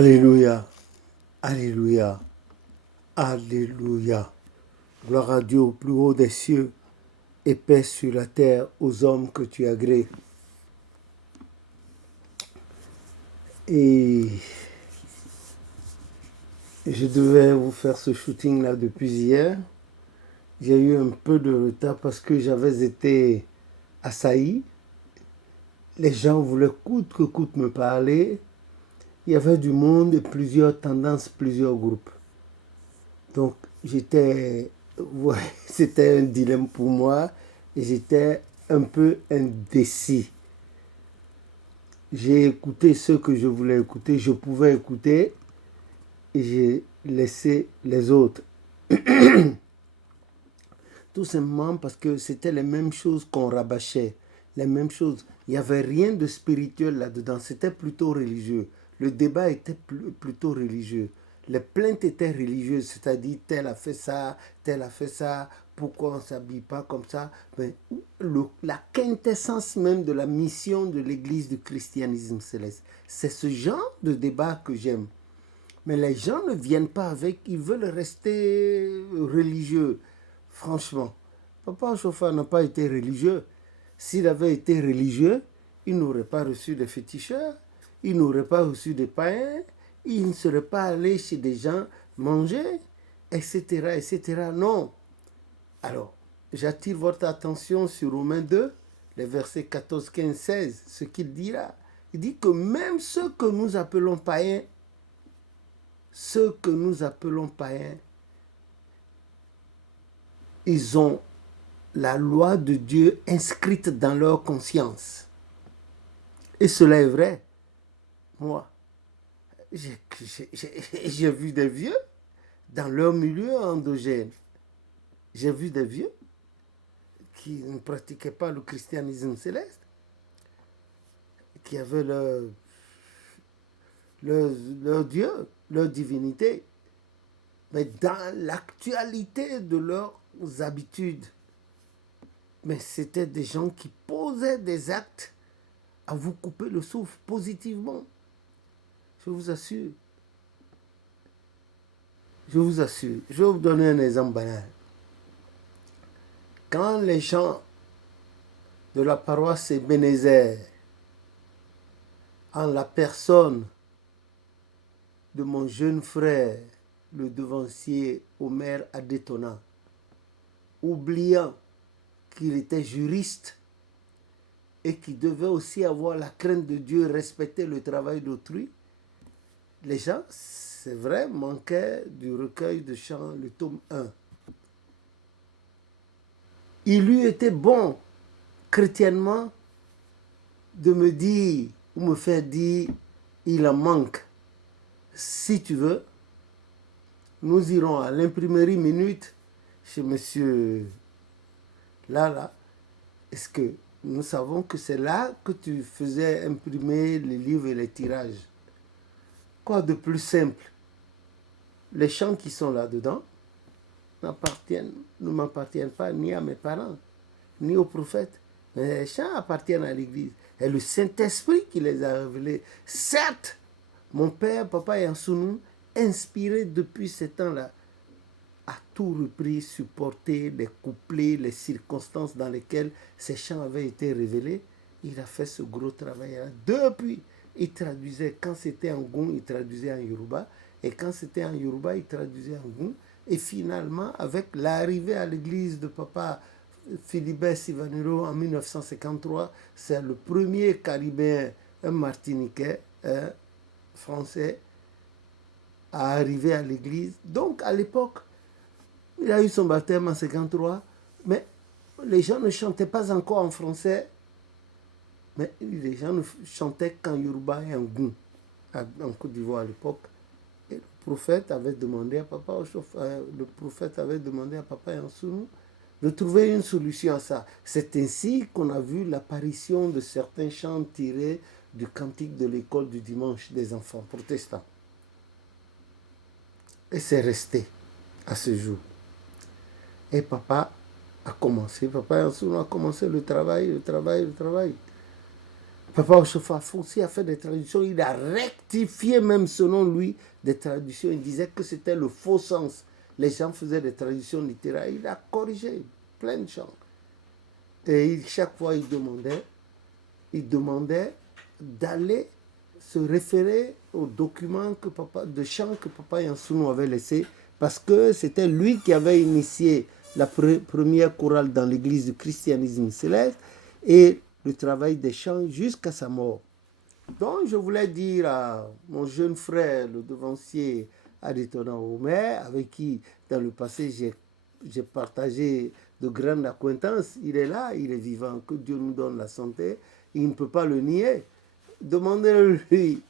Alléluia, Alléluia, Alléluia. Gloire à Dieu au plus haut des cieux et paix sur la terre aux hommes que tu agrées. Et je devais vous faire ce shooting là depuis hier. J'ai eu un peu de retard parce que j'avais été assailli. Les gens voulaient coûte que coûte me parler. Il y avait du monde et plusieurs tendances, plusieurs groupes. Donc ouais, c'était un dilemme pour moi et j'étais un peu indécis. J'ai écouté ce que je voulais écouter, je pouvais écouter et j'ai laissé les autres. Tout simplement parce que c'était les mêmes choses qu'on rabâchait, les mêmes choses. Il n'y avait rien de spirituel là-dedans, c'était plutôt religieux. Le débat était plutôt religieux. Les plaintes étaient religieuses, c'est-à-dire tel a fait ça, tel a fait ça, pourquoi on ne s'habille pas comme ça. Mais la quintessence même de la mission de l'Église du christianisme céleste, c'est ce genre de débat que j'aime. Mais les gens ne viennent pas avec, ils veulent rester religieux. Franchement, Papa Chauffard n'a pas été religieux. S'il avait été religieux, il n'aurait pas reçu des féticheurs, il n'aurait pas reçu des païens, il ne serait pas allé chez des gens manger, etc., etc. Non. Alors, j'attire votre attention sur Romains 2, les versets 14, 15, 16, ce qu'il dit là. Il dit que même ceux que nous appelons païens, ils ont la loi de Dieu inscrite dans leur conscience. Et cela est vrai. Moi, j'ai vu des vieux dans leur milieu endogène. J'ai vu des vieux qui ne pratiquaient pas le christianisme céleste, qui avaient leur Dieu, leur divinité, mais dans l'actualité de leurs habitudes. Mais c'était des gens qui posaient des actes à vous couper le souffle positivement. Je vous assure. Je vous assure. Je vais vous donner un exemple banal. Quand les gens de la paroisse Ebenezer, en la personne de mon jeune frère, le devancier Omer Adetona, oubliant qu'il était juriste et qu'il devait aussi avoir la crainte de Dieu, respecter le travail d'autrui, les gens, c'est vrai, manquaient du recueil de chants, le tome 1. Il lui était bon, chrétiennement, de me dire, ou me faire dire, il en manque. Si tu veux, nous irons à l'imprimerie Minute chez monsieur Lala. Est-ce que nous savons que c'est là que tu faisais imprimer les livres et les tirages? Quoi de plus simple? Les chants qui sont là-dedans ne m'appartiennent pas ni à mes parents, ni aux prophètes. Mais les chants appartiennent à l'Église. Et le Saint-Esprit qui les a révélés. Certes, mon père, papa Yansounou, inspiré depuis ce temps-là, a tout repris, supporté les couplets, les circonstances dans lesquelles ces chants avaient été révélés. Il a fait ce gros travail-là. Depuis, il traduisait, quand c'était en Goum, il traduisait en Yoruba. Et quand c'était en Yoruba, il traduisait en Goum. Et finalement, avec l'arrivée à l'église de papa Philibert Sivanero en 1953, c'est le premier Caribéen, un Martiniquais, un Français, à arriver à l'église. Donc, à l'époque, il a eu son baptême en 1953, mais les gens ne chantaient pas encore en français, mais les gens ne chantaient qu'en Yoruba et en Goum, en Côte d'Ivoire à l'époque. Et le prophète avait demandé à papa Yansounou de trouver une solution à ça. C'est ainsi qu'on a vu l'apparition de certains chants tirés du cantique de l'école du dimanche des enfants protestants. Et c'est resté à ce jour. Et papa Yansounou a commencé le travail. Papa Ochofa Fonsi a fait des traductions, il a rectifié même selon lui des traductions. Il disait que c'était le faux sens. Les gens faisaient des traductions littéraires. Il a corrigé plein de gens. Et chaque fois, il demandait d'aller se référer aux documents de chants que Papa Yansounou avait laissés, parce que c'était lui qui avait initié la première chorale dans l'église du christianisme céleste et le travail des chants jusqu'à sa mort. Donc je voulais dire à mon jeune frère, le devancier Adetona Omer, avec qui dans le passé j'ai partagé de grandes acquaintances, il est là, il est vivant, que Dieu nous donne la santé, il ne peut pas le nier. Demandez-le-lui.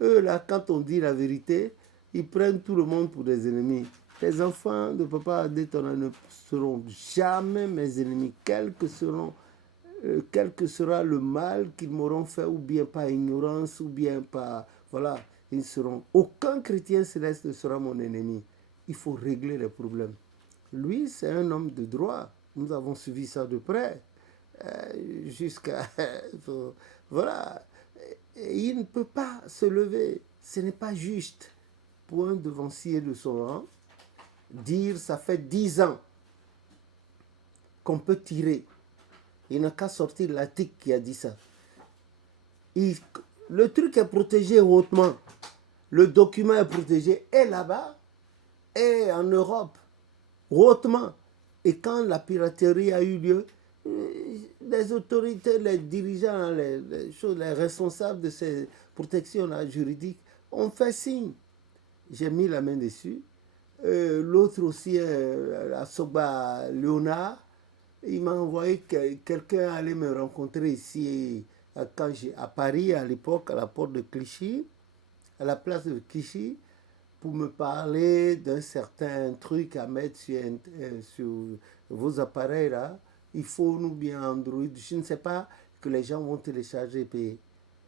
Eux, là, quand on dit la vérité, ils prennent tout le monde pour des ennemis. Les enfants de Papa Adetona ne seront jamais mes ennemis, quel que sera le mal qu'ils m'auront fait, ou bien par ignorance, ou bien par... Voilà, ils seront... Aucun chrétien céleste ne sera mon ennemi. Il faut régler les problèmes. Lui, c'est un homme de droit. Nous avons suivi ça de près. Jusqu'à... voilà. Et il ne peut pas se lever. Ce n'est pas juste pour un devancier de son rang dire ça fait 10 ans qu'on peut tirer. Il n'a qu'à sortir l'article qui a dit ça. Le truc est protégé hautement. Le document est protégé et là-bas et en Europe, hautement. Et quand la piraterie a eu lieu, les autorités, les dirigeants, les responsables de ces protections juridiques ont fait signe. J'ai mis la main dessus. L'autre aussi, Asoba Léonard, il m'a envoyé quelqu'un aller me rencontrer ici à Paris à l'époque, à la porte de Clichy, à la place de Clichy, pour me parler d'un certain truc à mettre sur vos appareils là. Il faut nous bien Android, je ne sais pas, que les gens vont télécharger et payer.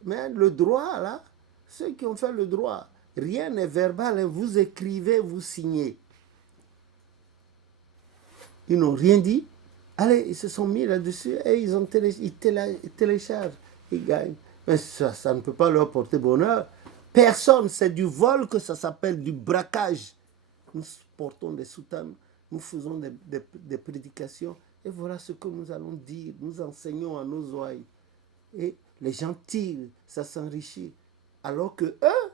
Mais le droit là, ceux qui ont fait le droit, rien n'est verbal, vous écrivez, vous signez. Ils n'ont rien dit. Allez, ils se sont mis là-dessus et ils téléchargent, ils gagnent. Mais ça ne peut pas leur porter bonheur. Personne, c'est du vol que ça s'appelle, du braquage. Nous portons des soutanes, nous faisons des prédications et voilà ce que nous allons dire. Nous enseignons à nos oreilles. Et les gens tirent, ça s'enrichit. Alors que eux,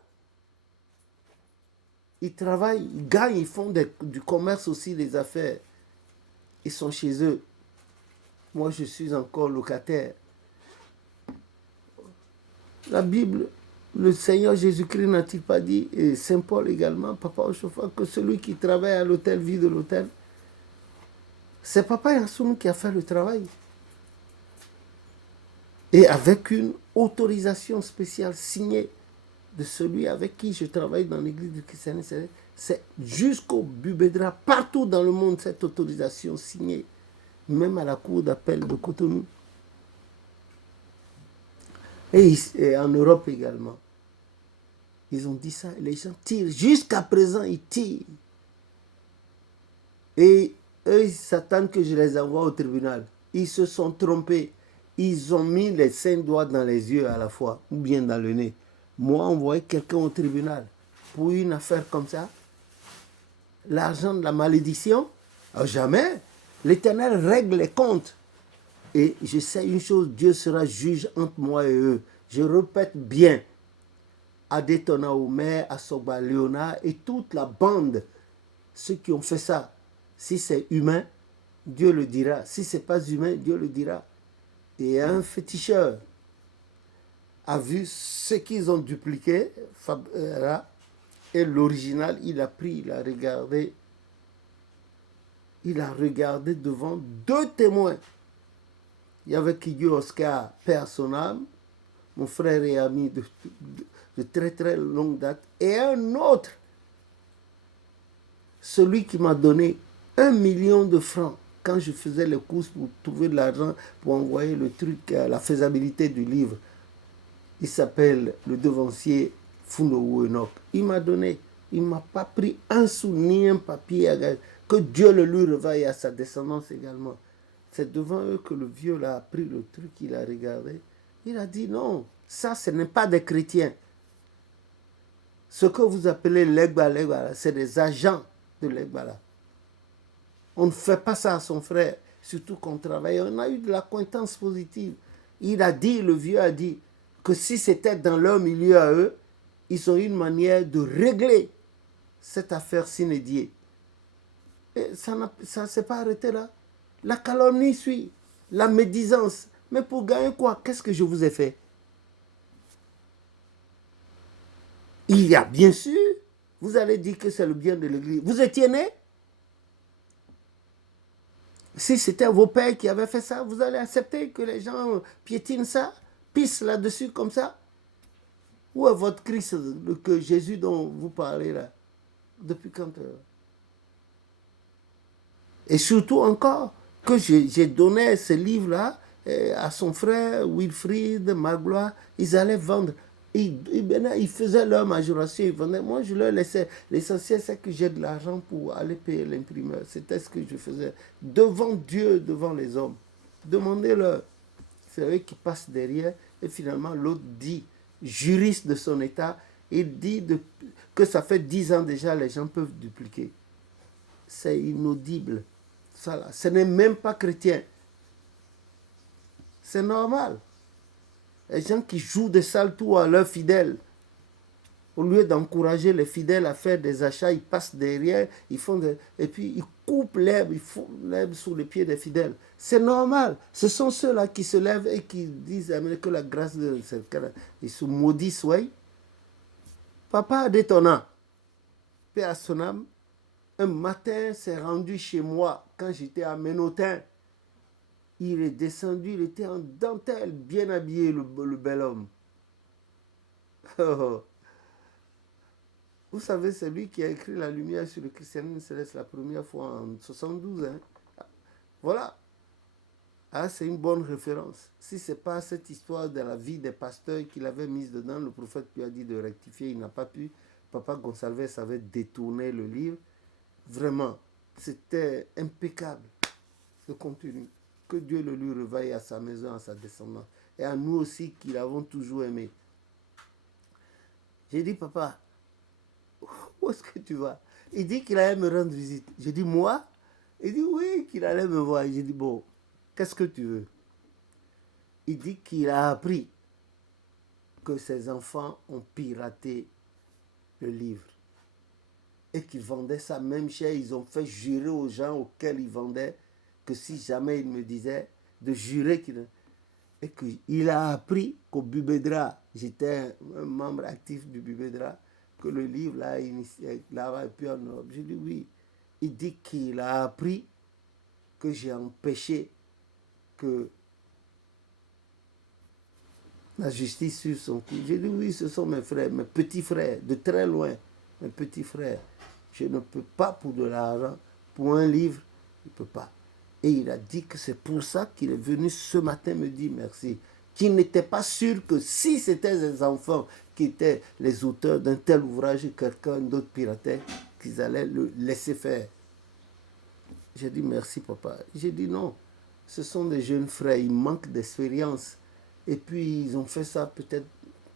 ils travaillent, ils gagnent, ils font du commerce aussi, des affaires. Ils sont chez eux. Moi, je suis encore locataire. La Bible, le Seigneur Jésus-Christ n'a-t-il pas dit, et Saint Paul également, Papa Ochofa, que celui qui travaille à l'hôtel vit de l'hôtel. C'est Papa Yansounou qui a fait le travail. Et avec une autorisation spéciale signée de celui avec qui je travaille dans l'église du christianisme. C'est jusqu'au Bubedra, partout dans le monde, cette autorisation signée. Même à la cour d'appel de Cotonou. Et en Europe également. Ils ont dit ça, les gens tirent. Jusqu'à présent, ils tirent. Et eux, ils s'attendent que je les envoie au tribunal. Ils se sont trompés. Ils ont mis les 5 doigts dans les yeux à la fois, ou bien dans le nez. Moi, envoyer quelqu'un au tribunal pour une affaire comme ça, l'argent de la malédiction, jamais. L'Éternel règle les comptes. Et je sais une chose, Dieu sera juge entre moi et eux. Je répète bien, Adetona Omer, Asoba Léonard et toute la bande, ceux qui ont fait ça. Si c'est humain, Dieu le dira. Si ce n'est pas humain, Dieu le dira. Et un féticheur a vu ce qu'ils ont dupliqué, et l'original, il a pris, il a regardé. Il a regardé devant 2 témoins. Il y avait Kigyo Oscar, père son âme, mon frère et ami de très très longue date, et un autre, celui qui m'a donné 1 million de francs quand je faisais les courses pour trouver de l'argent pour envoyer le truc, la faisabilité du livre. Il s'appelle le devancier Fundo Enoch. Il m'a donné, il ne m'a pas pris un sou ni un papier à gagner. Que Dieu le lui revaille à sa descendance également. C'est devant eux que le vieux là a pris le truc, il a regardé. Il a dit non, ça ce n'est pas des chrétiens. Ce que vous appelez l'Egbala, c'est des agents de l'Egbala. On ne fait pas ça à son frère, surtout qu'on travaille. On a eu de l'acquaintance positive. Il a dit, le vieux a dit, que si c'était dans leur milieu à eux, ils ont une manière de régler cette affaire sine-die. Et ça ne s'est pas arrêté là. La calomnie suit, la médisance. Mais pour gagner quoi? Qu'est-ce que je vous ai fait? Il y a bien sûr, vous allez dire que c'est le bien de l'Église. Vous étiez né? Si c'était vos pères qui avaient fait ça, vous allez accepter que les gens piétinent ça, pissent là-dessus comme ça? Où est votre Christ, que Jésus dont vous parlez là? Depuis quand? Et surtout encore, que j'ai donné ce livre-là à son frère Wilfried, Magloire, ils allaient vendre. Ils faisaient leur majoration, ils vendaient. Moi, je leur laissais. L'essentiel, c'est que j'ai de l'argent pour aller payer l'imprimeur. C'était ce que je faisais. Devant Dieu, devant les hommes. Demandez-leur. C'est eux qui passent derrière. Et finalement, l'autre dit, juriste de son état, il dit que ça fait 10 ans déjà, les gens peuvent dupliquer. C'est inaudible. Ça, là, ce n'est même pas chrétien. C'est normal. Les gens qui jouent des sales tours à leurs fidèles, au lieu d'encourager les fidèles à faire des achats, ils passent derrière, et puis ils coupent l'herbe, ils font l'herbe sous les pieds des fidèles. C'est normal. Ce sont ceux-là qui se lèvent et qui disent que la grâce de ils se maudissent, oui. Papa Adétona, paix à son âme, un matin s'est rendu chez moi quand j'étais à Ménotin. Il est descendu, il était en dentelle, bien habillé, le bel homme. Vous savez, c'est lui qui a écrit La lumière sur le christianisme céleste la première fois en 72. Hein. Voilà. Ah, c'est une bonne référence. Si ce n'est pas cette histoire de la vie des pasteurs qu'il avait mise dedans, le prophète lui a dit de rectifier, il n'a pas pu. Papa Gonçalves avait détourné le livre. Vraiment, c'était impeccable, ce contenu. Que Dieu le lui revaille à sa maison, à sa descendance. Et à nous aussi qui l'avons toujours aimé. J'ai dit, papa, où est-ce que tu vas? Il dit qu'il allait me rendre visite. J'ai dit, moi? Il dit, oui, qu'il allait me voir. J'ai dit, bon, qu'est-ce que tu veux? Il dit qu'il a appris que ses enfants ont piraté le livre. Et qu'ils vendaient ça même cher. Ils ont fait jurer aux gens auxquels ils vendaient que si jamais il me disait de jurer qu'il... Et qu'il a appris qu'au Bubedra, j'étais un membre actif du Bubedra, que le livre là, là-bas, et puis en Europe. J'ai dit oui. Il dit qu'il a appris que j'ai empêché que la justice suive son coup. J'ai dit oui, ce sont mes frères, mes petits frères, de très loin, mes petits frères. Je ne peux pas pour de l'argent, pour un livre, je ne peux pas. Et il a dit que c'est pour ça qu'il est venu ce matin me dire merci. Qu'il n'était pas sûr que si c'était les enfants qui étaient les auteurs d'un tel ouvrage et quelqu'un d'autre piratait, qu'ils allaient le laisser faire. J'ai dit merci papa. J'ai dit non, ce sont des jeunes frères, ils manquent d'expérience. Et puis ils ont fait ça peut-être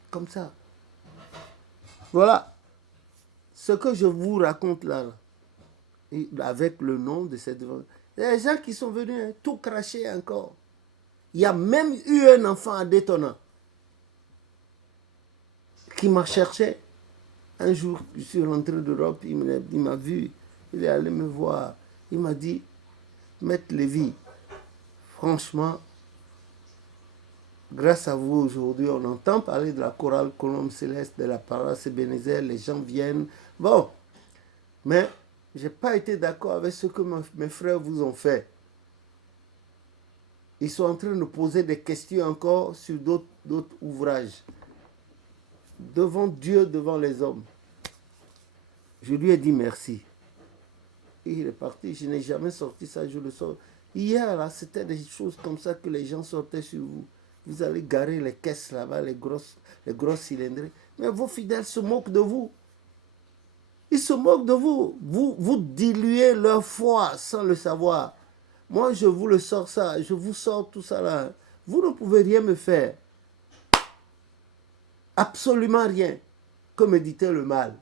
comme ça. Voilà. Ce que je vous raconte là, avec le nom de cette... Les gens qui sont venus, tout cracher encore. Il y a même eu un enfant à Daytona qui m'a cherché. Un jour, je suis rentré d'Europe, il m'a vu, il est allé me voir. Il m'a dit, Maître Lévy, franchement, grâce à vous aujourd'hui, on entend parler de la chorale Colombe Céleste, de la paroisse Ebenezer, les gens viennent. Bon, mais je n'ai pas été d'accord avec ce que mes frères vous ont fait. Ils sont en train de poser des questions encore sur d'autres ouvrages. Devant Dieu, devant les hommes. Je lui ai dit merci. Et il est parti. Je n'ai jamais sorti ça, je le sors. Hier, là, c'était des choses comme ça que les gens sortaient sur vous. Vous allez garer les caisses là-bas, les grosses cylindrées. Mais vos fidèles se moquent de vous. Ils se moquent de vous. Vous diluez leur foi sans le savoir. Moi, je vous le sors ça. Je vous sors tout ça là. Vous ne pouvez rien me faire. Absolument rien que méditer le mal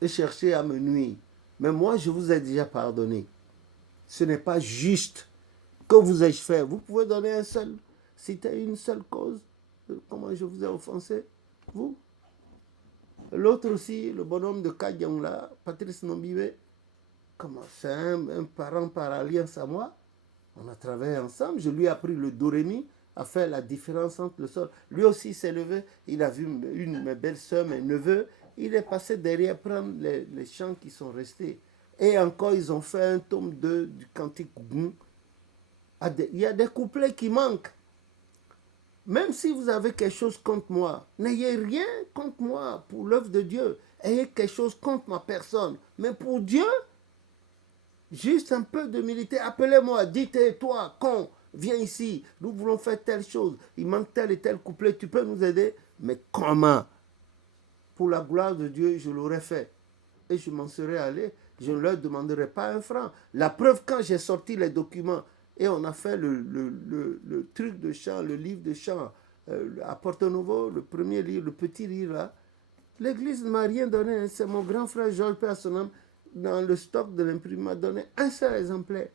et chercher à me nuire. Mais moi, je vous ai déjà pardonné. Ce n'est pas juste. Que vous ai-je fait? Vous pouvez donner citer une seule cause. Comment je vous ai offensé? Vous? L'autre aussi, le bonhomme de Kadiang là, Patrice Nombibé, comment c'est un parent par alliance à moi. On a travaillé ensemble. Je lui ai appris le do-ré-mi, à faire la différence entre le sol. Lui aussi s'est levé. Il a vu une de mes belles-sœurs, mes neveux. Il est passé derrière prendre les chants qui sont restés. Et encore, ils ont fait un tome 2 du cantique Goum. Il y a des couplets qui manquent. Même si vous avez quelque chose contre moi, n'ayez rien contre moi pour l'œuvre de Dieu. Ayez quelque chose contre ma personne. Mais pour Dieu, juste un peu d'humilité. Appelez-moi, dites, toi, con, viens ici. Nous voulons faire telle chose. Il manque tel et tel couplet. Tu peux nous aider? Mais comment? Pour la gloire de Dieu, je l'aurais fait. Et je m'en serais allé. Je ne leur demanderai pas un franc. La preuve, quand j'ai sorti les documents et on a fait le truc de chant, le livre de chant à Porto Novo, le premier livre, le petit livre là, l'église ne m'a rien donné. C'est mon grand frère Georges Père son âme, dans le stock de l'imprimerie, m'a donné un seul exemplaire.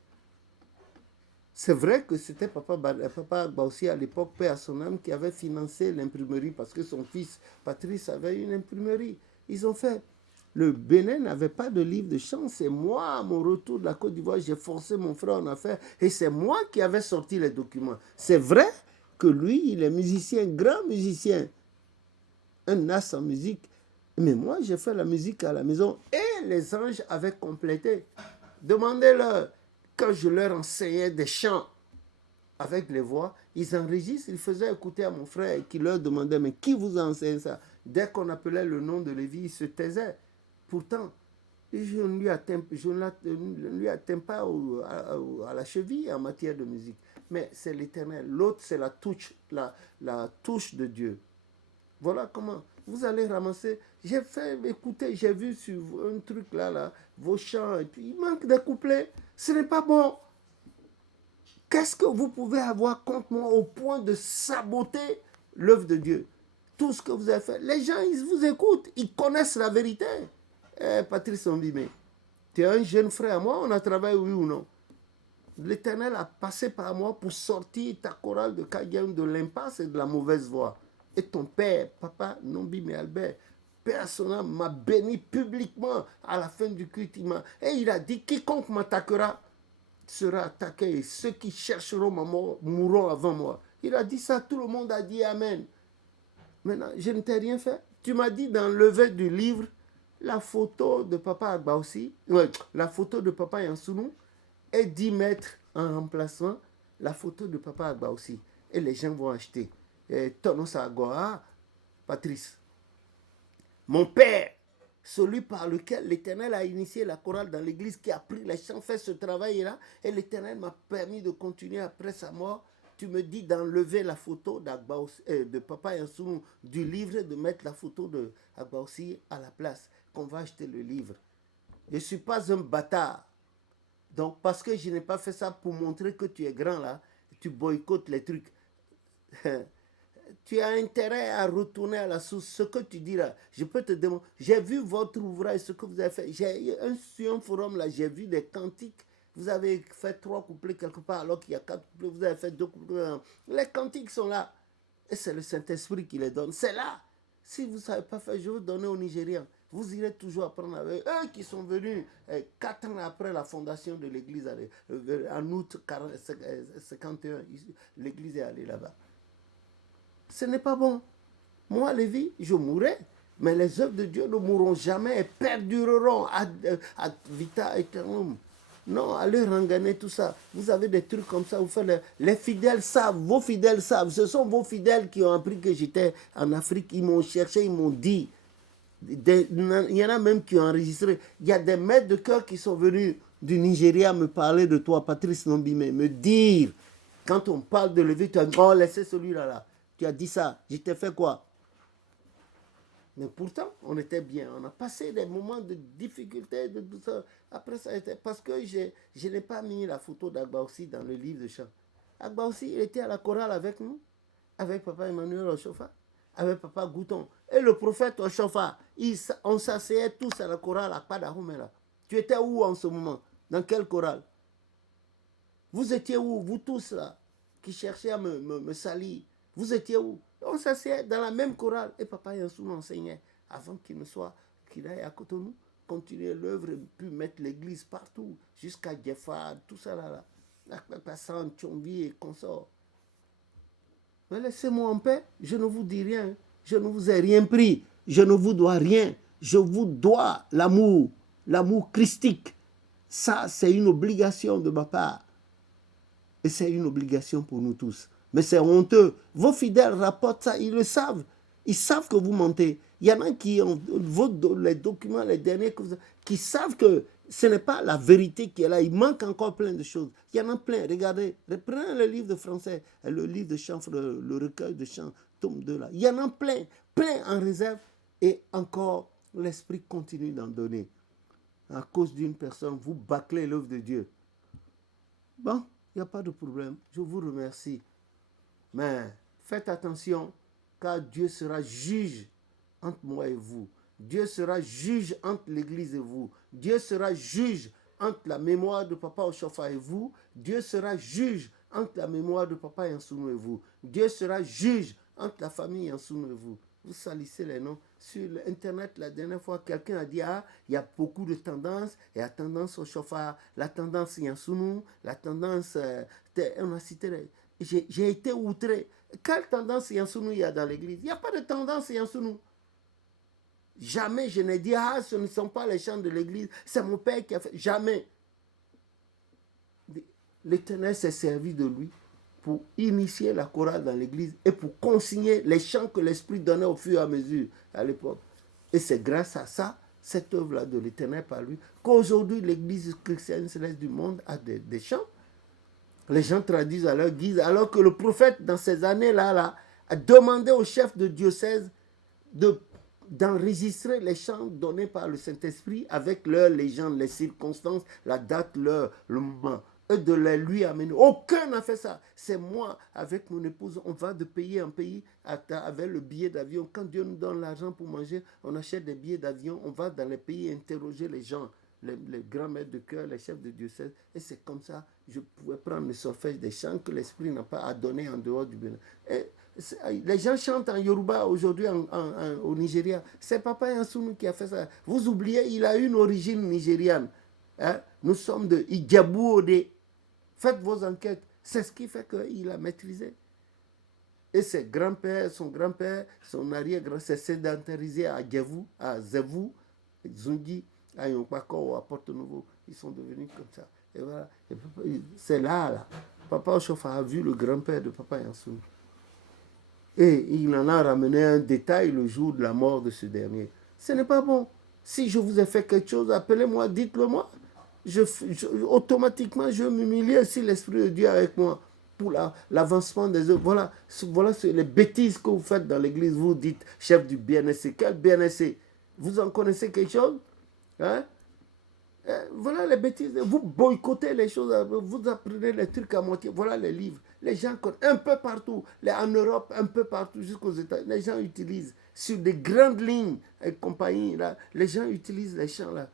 C'est vrai que c'était papa Baussi à l'époque, Père à son âme, qui avait financé l'imprimerie parce que son fils Patrice avait une imprimerie. Ils ont fait. Le Bénin n'avait pas de livre de chant. C'est moi, à mon retour de la Côte d'Ivoire, j'ai forcé mon frère en affaires et c'est moi qui avais sorti les documents. C'est vrai que lui, il est musicien, grand musicien, un as en musique. Mais moi, j'ai fait la musique à la maison et les anges avaient complété. Demandez-leur, quand je leur enseignais des chants avec les voix, ils enregistrent, ils faisaient écouter à mon frère qui leur demandait, mais qui vous a enseigné ça? Dès qu'on appelait le nom de Lévi, il se taisait. Pourtant, je ne lui atteins pas à la cheville en matière de musique. Mais c'est l'Éternel. L'autre, c'est la touche de Dieu. Voilà comment vous allez ramasser. J'ai fait écouter, j'ai vu sur un truc là, vos chants, et puis il manque des couplets. Ce n'est pas bon. Qu'est-ce que vous pouvez avoir contre moi au point de saboter l'œuvre de Dieu? Tout ce que vous avez fait. Les gens, ils vous écoutent, ils connaissent la vérité. Patrice Ombimé, tu es un jeune frère à moi, on a travaillé, oui ou non? L'Éternel a passé par moi pour sortir ta chorale de Kagem de l'impasse et de la mauvaise voie. Et ton père, papa Nombimé Albert, personnellement, m'a béni publiquement à la fin du culte. Et il a dit, quiconque m'attaquera sera attaqué et ceux qui chercheront ma mort mourront avant moi. Il a dit ça, tout le monde a dit Amen. Maintenant, je ne t'ai rien fait. Tu m'as dit dans le lever du livre, la photo de papa Agbaoussi, la photo de papa Yansounou, et 10 mètres en remplacement, la photo de papa Agbaoussi. Et les gens vont acheter. Tonos Agora, Patrice. Mon père, celui par lequel l'Éternel a initié la chorale dans l'église, qui a pris les chants, fait ce travail-là, et l'Éternel m'a permis de continuer après sa mort. Tu me dis d'enlever la photo de papa Yansou du livre, de mettre la photo de Agbaoussi à la place, qu'on va acheter le livre. Je ne suis pas un bâtard. Donc, parce que je n'ai pas fait ça pour montrer que tu es grand là, tu boycottes les trucs. Tu as intérêt à retourner à la source. Ce que tu dis là, je peux te demander. J'ai vu votre ouvrage, ce que vous avez fait. Sur un forum là, j'ai vu des cantiques. Vous avez fait 3 couplets quelque part, alors qu'il y a 4 couplets. Vous avez fait 2 couplets. Les cantiques sont là. Et c'est le Saint-Esprit qui les donne. C'est là. Si vous ne savez pas faire, je vais vous donner aux Nigériens. Vous irez toujours apprendre avec eux qui sont venus 4 ans après la fondation de l'église, en août 51. L'église est allée là-bas. Ce n'est pas bon. Moi, Lévi, je mourrai. Mais les œuvres de Dieu ne mourront jamais et perdureront ad vita aeternum. Non, allez renganer tout ça. Vous avez des trucs comme ça. Vous faites les fidèles savent, vos fidèles savent. Ce sont vos fidèles qui ont appris que j'étais en Afrique. Ils m'ont cherché, ils m'ont dit. Il y en a même qui ont enregistré. Il y a des maîtres de cœur qui sont venus du Nigeria me parler de toi, Patrice Nombimé, me dire, quand on parle de Lévi, tu as dit, oh, laissez celui-là là. Tu as dit ça, je t'ai fait quoi? Mais pourtant, on était bien. On a passé des moments de difficulté, de tout ça. Après, ça a été parce que je n'ai pas mis la photo d'Agbaoussi dans le livre de chant. Agbaoussi, il était à la chorale avec nous, avec papa Emmanuel Ochofa. avec Papa Gouton. Et le prophète Oshofa, on s'asseyait tous à la chorale à Padahumela. Tu étais où en ce moment? Dans quelle chorale? Vous étiez où, vous tous là, qui cherchaient à me salir? Vous étiez où? On s'asseyait dans la même chorale. Et Papa Yansou m'enseignait avant qu'il aille à Cotonou, continuer l'œuvre et puis mettre l'église partout, jusqu'à Djeffad, tout ça là. Passant Tchombi et consorts. Mais laissez-moi en paix, je ne vous dis rien. Je ne vous ai rien pris. Je ne vous dois rien. Je vous dois l'amour christique. Ça, c'est une obligation de ma part. Et c'est une obligation pour nous tous. Mais c'est honteux. Vos fidèles rapportent ça, ils le savent. Ils savent que vous mentez. Il y en a qui ont les documents, les derniers, qui savent que ce n'est pas la vérité qui est là. Il manque encore plein de choses. Il y en a plein. Regardez, prenez le livre de français, le livre de chants, le recueil de chants, tome 2 là. Il y en a plein en réserve. Et encore, l'Esprit continue d'en donner. À cause d'une personne, vous bâclez l'œuvre de Dieu. Bon, il n'y a pas de problème. Je vous remercie. Mais faites attention, car Dieu sera juge entre moi et vous. Dieu sera juge entre l'Église et vous. Dieu sera juge entre la mémoire de Papa Oshofa et vous. Dieu sera juge entre la mémoire de Papa Yansounou et vous. Dieu sera juge entre la famille Yansounou et vous. Vous salissez les noms. Sur Internet, la dernière fois, quelqu'un a dit, il y a beaucoup de tendances. Il y a la tendance Oshofa, la tendance Yansounou, la tendance... on a cité... J'ai été outré. Quelle tendance Yansounou il y a dans l'église? Il n'y a pas de tendance Yansounou. Jamais je n'ai dit, ce ne sont pas les chants de l'église, c'est mon père qui a fait. Jamais. L'Éternel s'est servi de lui pour initier la chorale dans l'église et pour consigner les chants que l'Esprit donnait au fur et à mesure à l'époque. Et c'est grâce à ça, cette œuvre-là de l'Éternel par lui, qu'aujourd'hui l'église chrétienne céleste du monde a des chants. Les gens traduisent à leur guise, alors que le prophète, dans ces années-là, a demandé au chef de diocèse d'enregistrer les chants donnés par le Saint-Esprit avec leurs légendes, les circonstances, la date, le moment, et de les lui amener. Aucun n'a fait ça. C'est moi, avec mon épouse, on va de pays en pays avec le billet d'avion. Quand Dieu nous donne l'argent pour manger, on achète des billets d'avion, on va dans les pays interroger les gens. Les grands maîtres de chœur, les chefs de diocèse. Et c'est comme ça que je pouvais prendre le solfège des chants que l'Esprit n'a pas à donner en dehors du Bénin. Et les gens chantent en Yoruba aujourd'hui au Nigeria. C'est Papa Yansounou qui a fait ça. Vous oubliez, il a une origine nigériane. Hein? Nous sommes de Idjabou-Odé. Faites vos enquêtes. C'est ce qui fait qu'il a maîtrisé. Et ses grands-pères, son arrière-grand, s'est sédentarisé à Djevou, à Zevou, Zungi, à Yompako, à Porto-Nouveau. Ils sont devenus comme ça. Et voilà. C'est là. Papa Oshofa a vu le grand-père de Papa Yansounou. Et il en a ramené un détail le jour de la mort de ce dernier. Ce n'est pas bon. Si je vous ai fait quelque chose, appelez-moi, dites-le moi. Automatiquement, je vais m'humilier si l'Esprit de Dieu est avec moi pour l'avancement des œuvres. Voilà les bêtises que vous faites dans l'église. Vous dites, chef du BNSC. Quel BNSC? Vous en connaissez quelque chose? Hein? Voilà les bêtises. Vous boycottez les choses, vous apprenez les trucs à moitié. Voilà les livres. Les gens connaissent un peu partout. En Europe, un peu partout, jusqu'aux États-Unis. Les gens utilisent sur des grandes lignes et compagnie. Là, les gens utilisent les chants là.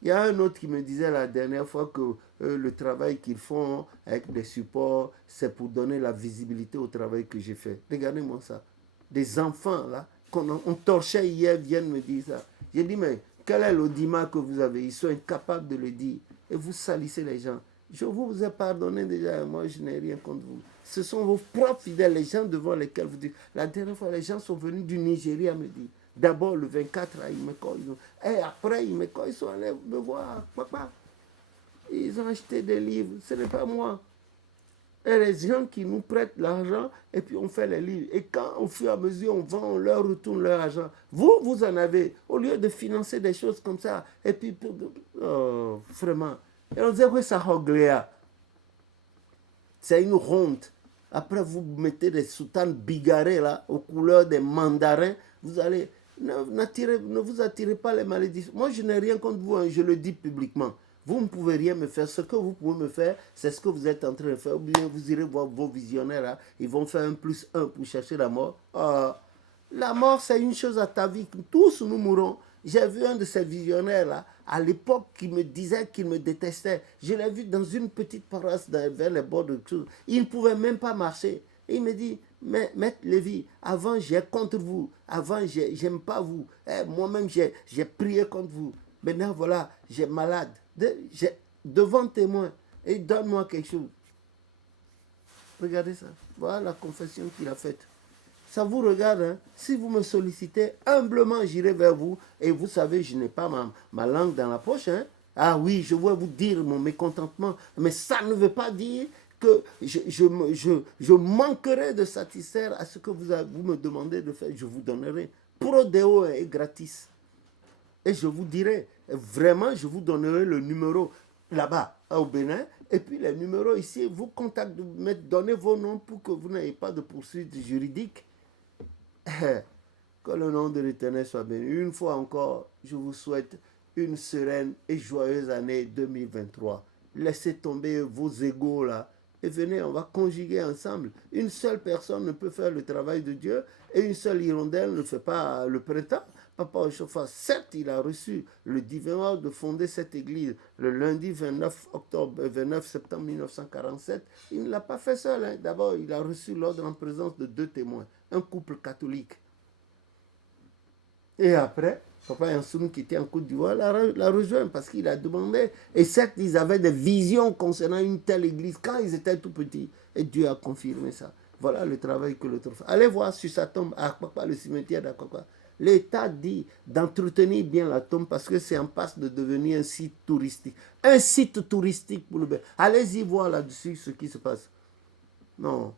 Il y a un autre qui me disait la dernière fois que le travail qu'ils font avec des supports, c'est pour donner la visibilité au travail que j'ai fait. Regardez-moi ça. Des enfants là, qu'on torchait hier, viennent me dire ça. J'ai dit, mais quel est l'audimat que vous avez? Ils sont incapables de le dire. Et vous salissez les gens. Je vous ai pardonné déjà, moi je n'ai rien contre vous. Ce sont vos propres fidèles, les gens devant lesquels vous dites. La dernière fois, les gens sont venus du Nigeria me dire. D'abord le 24 à Imeko. Et après Imeko, ils sont allés me voir. Papa, ils ont acheté des livres. Ce n'est pas moi. Et les gens qui nous prêtent l'argent, et puis on fait les livres. Et quand au fur et à mesure on vend, on leur retourne leur argent. Vous en avez. Au lieu de financer des choses comme ça. Et puis, vraiment. Et on disait, oui, ça rogléa. C'est une honte. Après, vous mettez des soutanes bigarrées là, aux couleurs des mandarins. Vous allez... Ne vous attirez pas les malédictions. Moi, je n'ai rien contre vous, hein, je le dis publiquement. Vous ne pouvez rien me faire. Ce que vous pouvez me faire, c'est ce que vous êtes en train de faire. Ou bien vous irez voir vos visionnaires, là, ils vont faire 1+1 pour chercher la mort. La mort, c'est une chose à ta vie. Tous nous mourrons. J'ai vu un de ces visionnaires-là, à l'époque, qui me disait qu'il me détestait. Je l'ai vu dans une petite paroisse vers les bords de choses. Il ne pouvait même pas marcher. Et il me dit, mais Maître Lévy, avant j'ai contre vous, avant j'aime pas vous, moi-même j'ai prié contre vous. Maintenant voilà, j'ai malade, devant témoin, et donne-moi quelque chose. Regardez ça, voilà la confession qu'il a faite. Ça vous regarde, hein? Si vous me sollicitez, humblement j'irai vers vous, et vous savez, je n'ai pas ma langue dans la poche, hein? Ah oui, je vais vous dire mon mécontentement, mais ça ne veut pas dire que je manquerai de satisfaire à ce que vous me demandez de faire. Je vous donnerai pro deo et gratis. Et je vous dirai, vraiment, je vous donnerai le numéro là-bas au Bénin. Et puis les numéros ici, vous contactez, donnez vos noms pour que vous n'ayez pas de poursuites juridiques. Que le nom de l'Éternel soit béni. Une fois encore, je vous souhaite une sereine et joyeuse année 2023. Laissez tomber vos égos là et venez, on va conjuguer ensemble. Une seule personne ne peut faire le travail de Dieu et une seule hirondelle ne fait pas le printemps. Papa Ochofa, certes, il a reçu le divin ordre de fonder cette église le lundi 29 septembre 1947. Il ne l'a pas fait seul. Hein. D'abord, il a reçu l'ordre en présence de 2 témoins, un couple catholique. Et après, Papa Yansoun, qui était en Côte d'Ivoire, l'a rejoint parce qu'il a demandé. Et certes, ils avaient des visions concernant une telle église quand ils étaient tout petits. Et Dieu a confirmé ça. Voilà le travail que l'autre fait. Allez voir sur sa tombe à Akpakpa, le cimetière d'Akpakpa. L'État dit d'entretenir bien la tombe parce que c'est en passe de devenir un site touristique. Un site touristique pour le Bénin. Allez-y voir là-dessus ce qui se passe. Non.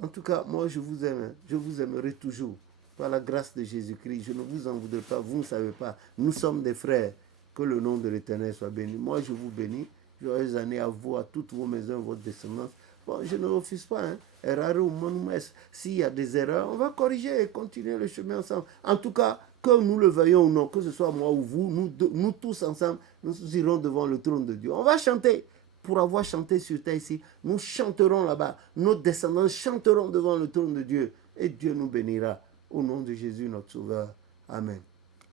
En tout cas, moi, je vous aime. Je vous aimerai toujours. Par la grâce de Jésus-Christ, je ne vous en voudrais pas, vous ne savez pas. Nous sommes des frères. Que le nom de l'Éternel soit béni. Moi, je vous bénis. Joyeuses années à vous, à toutes vos maisons, votre descendance. Bon, je ne refuse pas. Hein. Errare humanum est. S'il y a des erreurs, on va corriger et continuer le chemin ensemble. En tout cas, que nous le veuillons ou non, que ce soit moi ou vous, nous tous ensemble, nous irons devant le trône de Dieu. On va chanter. Pour avoir chanté sur terre ici, nous chanterons là-bas. Nos descendants chanteront devant le trône de Dieu. Et Dieu nous bénira. Au nom de Jésus, notre Sauveur. Amen.